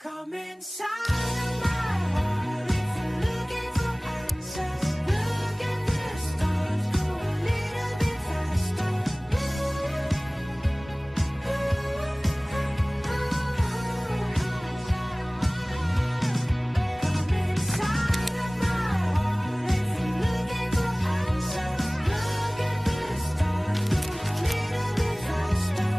Come inside of my heart if you're looking for answers. Look at the stars, go a little bit faster. Come inside of my heart if you're looking for answers. Look at the stars, go a little bit faster.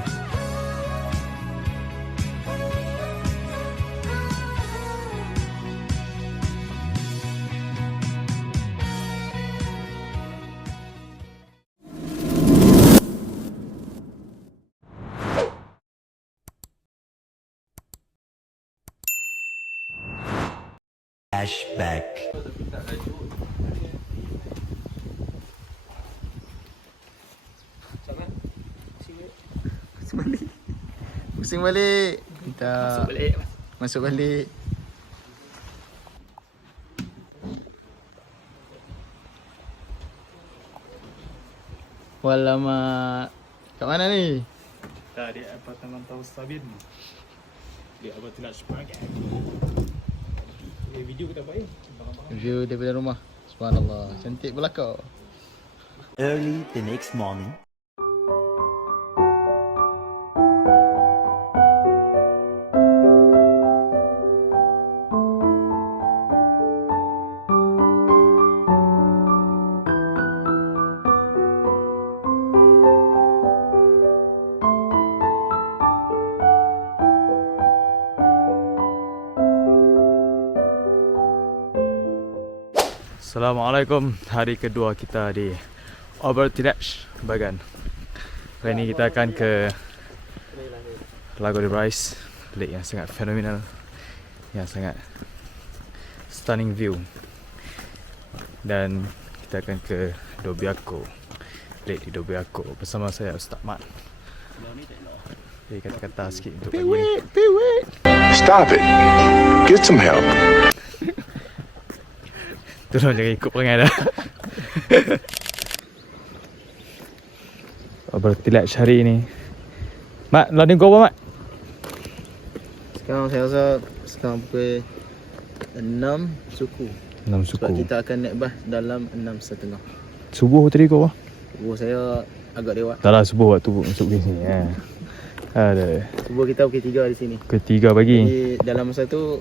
Flashback. Pusing balik. Kita masuk balik. Walamak. Kat mana ni? Kita di apartemen Taus Sabin. Di apartemen Sepakat. Video kita apa ya? View daripada rumah. Subhanallah. Cantik belakang. Early the next morning. Assalamualaikum. Hari kedua kita di Overtidach Bagan. Hari ini kita akan ke Lago de Brais, lake yang sangat fenomenal, yang sangat stunning view. Dan kita akan ke Dobiaco, lake di Dobiaco bersama saya Ustaz Mat. Jadi kata-kata sikit untuk pagi ni. Stop it. Get some help. Tolong jangan ikut perangai dah. Overtidach hari ni. Mat, landing kau apa Mat? Sekarang saya rasa sekarang pukul 6 suku. 6 suku. Sebab kita akan naik bas dalam 6.30. Subuh tadi kau apa? Subuh saya agak lewat. Tak lah, subuh waktu masuk ke sini. Ada. Subuh kita pukul 3 di sini. Ketiga pagi. Jadi dalam masa tu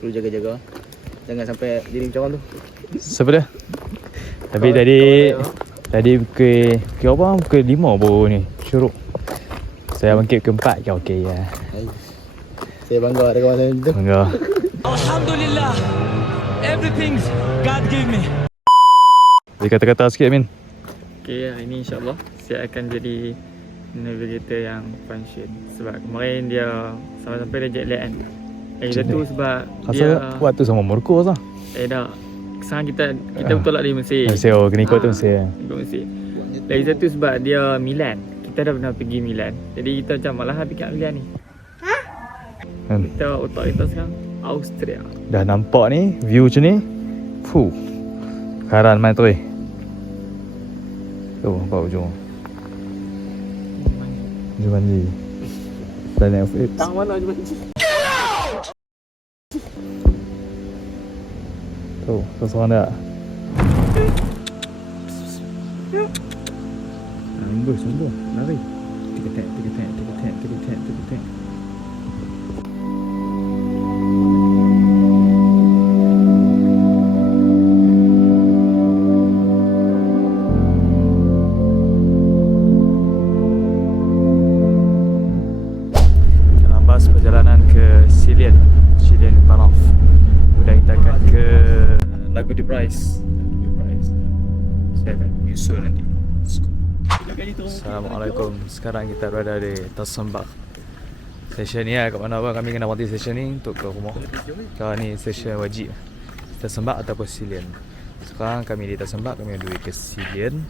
perlu jaga-jaga. Jangan sampai jadi macam orang tu. Siapa dia? Tapi tadi pukul apa? Pukul 5 baru ni. Syuruk. Saya bangkit pukul 4 ke okey ya. Saya bangga ada kawan saya macam tu. Bangga. Alhamdulillah, everything's God give me. Jadi kata-kata sikit Min. Okay, hari ni insyaAllah saya akan jadi navigator yang function. Sebab kemarin dia sampai-sampai dia jet lag kan. Satu sebab dia Rasa waktu sama Morocco sah. dah. Sekarang kita bertolak dari Mesir. Mesir, kena ikut tu Mesir. Ikut Mesir. Lagi satu sebab dia Milan. Kita dah pernah pergi Milan. Jadi kita macam malah pergi kat Milan ni. Kita otak kita sekarang Austria. Dah nampak ni view macam ni. Fuh. Karan main terus. Tu nampak ujung. Jumanji. Planet of Apes. Tang mana Jumanji? Tu, seorang dah. Ambus, lari. Tik-tek. Bas perjalanan ke Chilean Banff. Kemudian kita akan ke Lago de Brais. Saya akan menyusul nanti. Assalamualaikum. Sekarang kita berada di Tasembak. Stesen ni kat mana apa kami kena berhenti stesen ni untuk ke rumah. Sekarang ni stesen wajib Tasembak ataupun Chilean. Sekarang kami di Tasembak, kami on the way ke Chilean.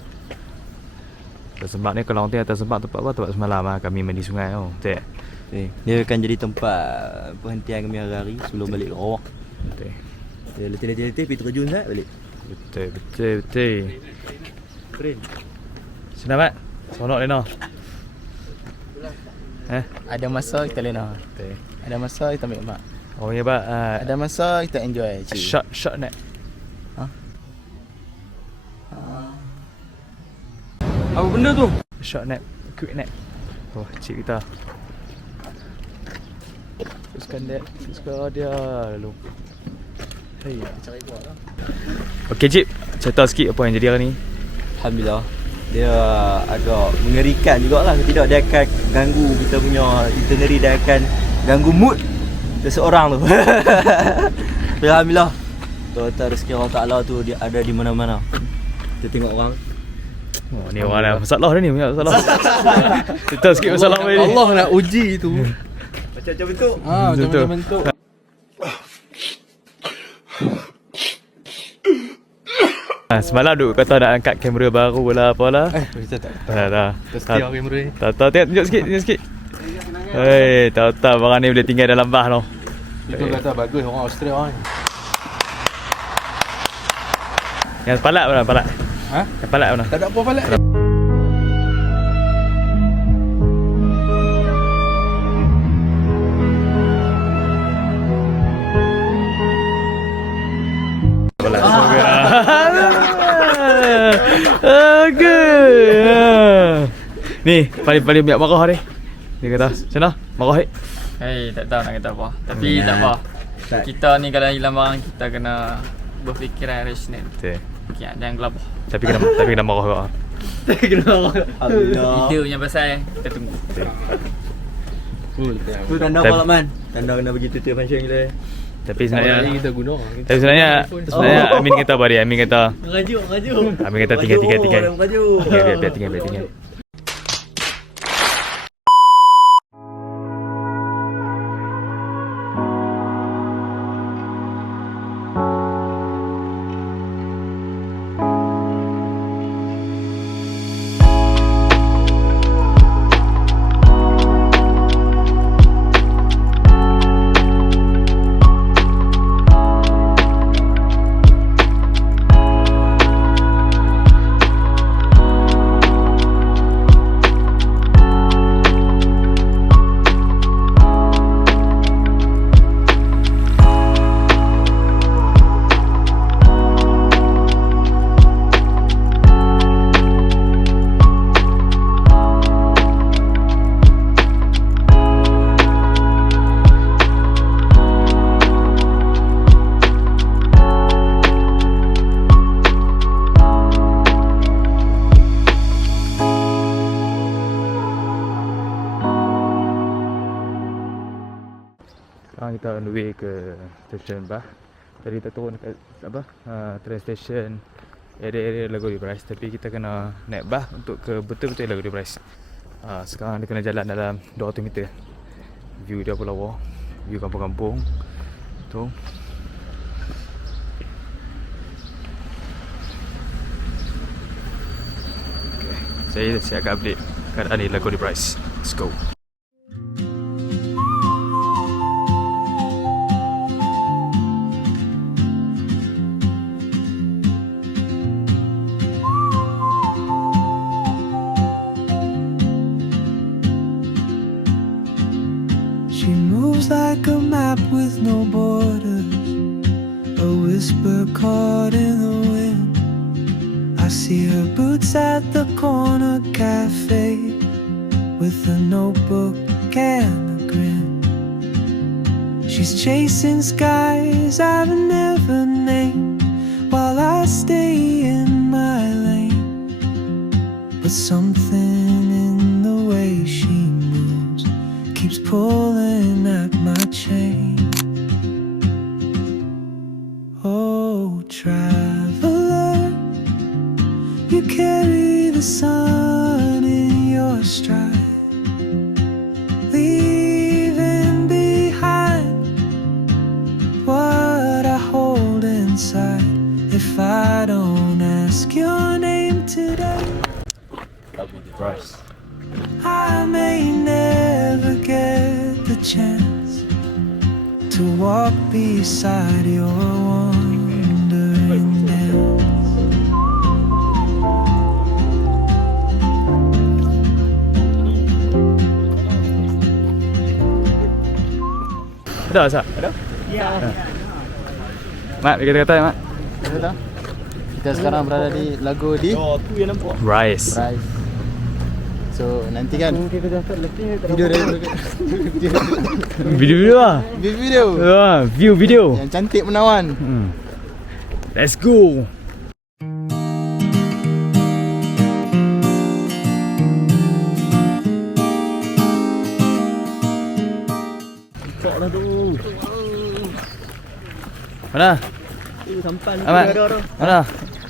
Tasembak ni kalau orang tengok Tasembak tempat apa? Tempat semalam kami mandi sungai tu. Betul. Dia akan jadi tempat perhentian kami hari-hari sebelum balik ke rumah. Betul. Dia letih-letih pergi terjun sat balik. Betul. Senang Mat? Seronok Lena? Ada masa kita lena. Betul. Ada masa kita ambil mak. Oh ya ba. Ada masa kita enjoy cik. Shot nap. Apa benda tu? Short nap, quick nap. Oh, cik kita. Teruskan dia lalu. Hey. Cari kuat lah. Okey cik, cerita sikit apa yang jadi hari ni. Alhamdulillah. Dia agak mengerikan jugalah. Kalau tidak dia akan ganggu kita punya itinerary, dia akan ganggu mood seseorang tu. Tapi alhamdulillah. Tuhan rezeki Allah Taala tu dia ada di mana-mana. Kita tengok orang. Oh, ni orang ada masalah dah ni, banyak masalah. Cerita sikit masalah apa ni. Allah nak uji tu. Macam-macam bentuk. Macam-macam bentuk. Semalam duk kata nak angkat kamera baru lah apalah. Kita tak. Tak. Kita setia kamera ni. Tak tunjuk sikit. Hei, tahu barang ni boleh tinggal dalam bah tu. Itu kata bagus orang Australia ni. Yang palak mana? Palak. Ha? Yang palak mana? Tak ada apa balik. Palak. Okey. Ni, paling banyak marah ni. Dia kata, "Macam mana? Marah ni?" Tak tahu nak kata apa. Tapi tak apa. Kita ni kalau hilang barang kita kena berfikiran rasional. Betul. Okay, jangan gelabah. Tapi kena marah juga. Alhamdulillah. Itu yang pasal kita tunggu. Tu tanda apa lah man? Tanda kena bagi tutur function kita. Tapi sebenarnya Kita guna. sebenarnya Amin kata apa dia? Amin kata Merajuk. Amin kata tinggal. Merajuk. Tinggal. Sekarang kita on the way ke stesen Bah. Tadi kita turun dekat train station area Lagodi Bryce, tapi kita kena naik bah untuk ke betul-betul Lagodi Bryce. Sekarang dia kena jalan dalam 200 meter. View dia pun lawa, view kampung-kampung tu. Okay, saya akan update keadaan di Lagodi Bryce. Let's go. She moves like a map with no borders, a whisper caught in the wind. I see her boots at the corner cafe with a notebook and a grin. She's chasing skies I've never named while I stay in my lane. But something in the way she moves keeps pulling at my chain. Oh, traveler, you carry the sun in your stride, leaving behind what I hold inside. If I don't ask your name today, Bryce. I may never get the chance to walk beside your wandering dance. Ada tak? Ada? Mat, kita kata Mat. Betul? Kita sekarang berada di Lago di Rice. Rice. So nantikan video dari Video lah. video View video. yang cantik menawan. Let's go. Mana? Sampan Amat. Mana?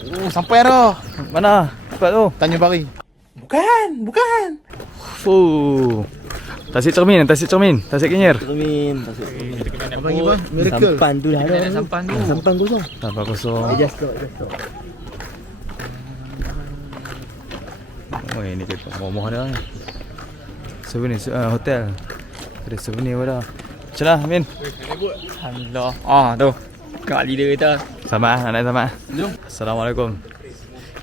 Oh, sampai dah. Mana? Cepat tu. Tanjung Pari. Fuh. Tasik cermin, tasik cermin, tasik kenyir. Cermin. Abang ni bang, miracle. Sampan tu dah ada. Sampan tu. Sampan kosong. Tanpa kosong. Just stop. Oh, ini kita moh dah ni. Souvenir hotel. Ada souvenir pun dah. Macam mana Amin? Alhamdulillah. Ah tu. Kak leader kita. Sama nak naik sama. Jom. Assalamualaikum.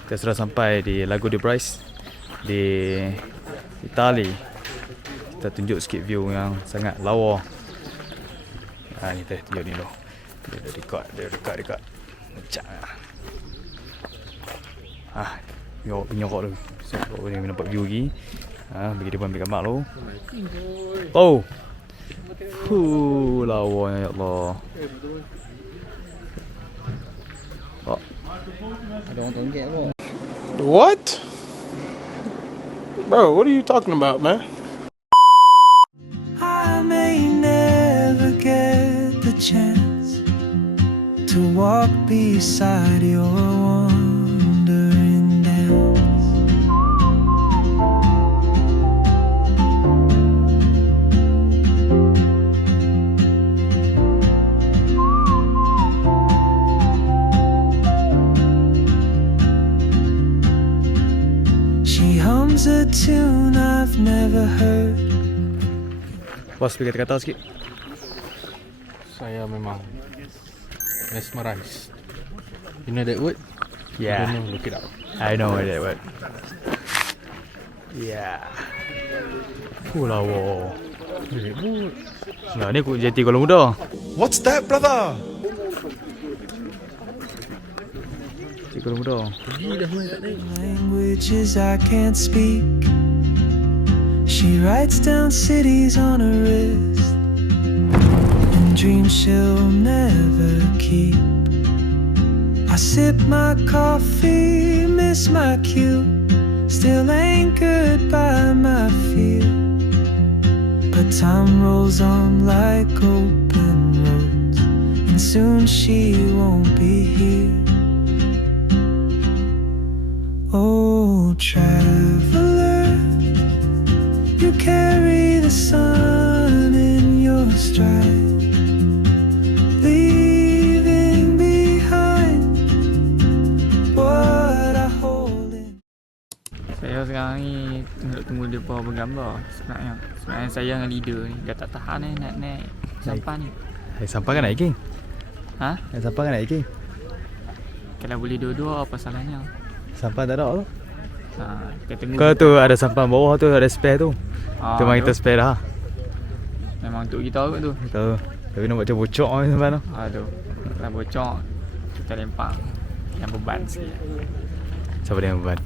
Kita sudah sampai di Lago di Bryce di Itali. Kita tunjuk sikit view yang sangat lawa. Ni kita tunjuk ni dulu. Dia dekat. Macam nyorok tu. So ni nampak view lagi. Bagi dia ambil gambar dulu. Oh. Lawanya ya Allah. Ada orang tonggek bro. What? Bro, what are you talking about, man? I may never get the chance to walk beside your wandering dance. She hums a tune I've never heard. Bos, pergi kata sikit. Saya memang mesmerized. You know that word? Yeah. I don't know, look it up. I know that word. Yeah. Lawa. Nah, ni aku jati Kuala Muda. What's that, brother? Jati Kuala Muda. Languages I can't speak. She writes down cities on her wrist and dreams she'll never keep. I sip my coffee, miss my cue, still anchored by my fear. But time rolls on like open roads, and soon she won't be here. Oh, traveler, you carry the sun in your stride, leaving behind what I hold in. Saya sekarang ni tunggu dia bawa bergambar sebenarnya. Sebenarnya saya dengan leader ni dah tak tahan nak naik sampan ni. Sampah kan naik king? Ha? Sampah kan naik king? Kalau boleh dua-dua apa salahnya? Sampah tak ada tu. Kita tunggu. Kau tu ada sampah bawah tu, ada spare tu. Tu memang kita spare dah. Memang untuk kita kot tu. Tahu. Tapi nampak macam bocor ni sampah tu. Aduh. Kalau bocor kita lempar yang beban sikit. Siapa dia yang beban?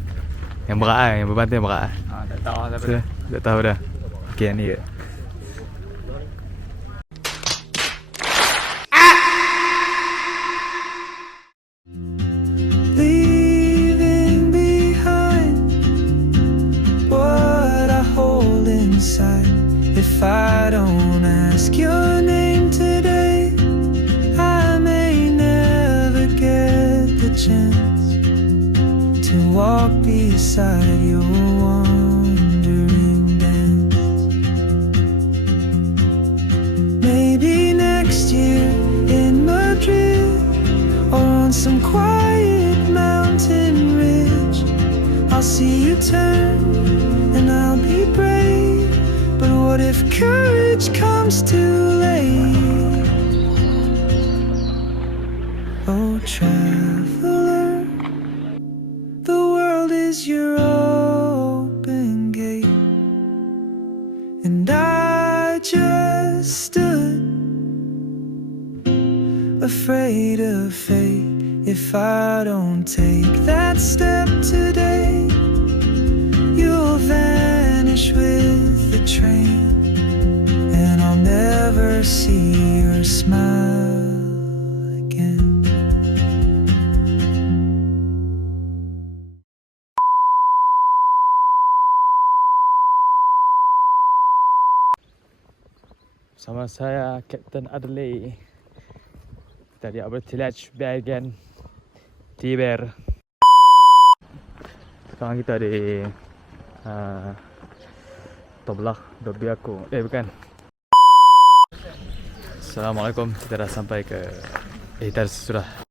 Yang berat lah, yang beban tu yang berat lah. Tak tahu siapa So, dia. tak tahu dah. Okay, yang ni ke? Leaving behind what I hold inside. If I don't ask your name today, I may never get the chance to walk beside your wandering dance. Maybe next year in Madrid, or on some quiet mountain ridge, I'll see you turn and I'll be brave. But what if courage comes too late? Oh, traveler, the world is your open gate, and I just stood afraid of fate. If I don't take that step today, you'll vanish with the train, and I'll never see your smile again. Sama saya Captain Adley dari Abertilage bahagian Tiber. Sekarang kita di Toblak Dobiaku. Bukan. Assalamualaikum. Kita dah sampai ke sudah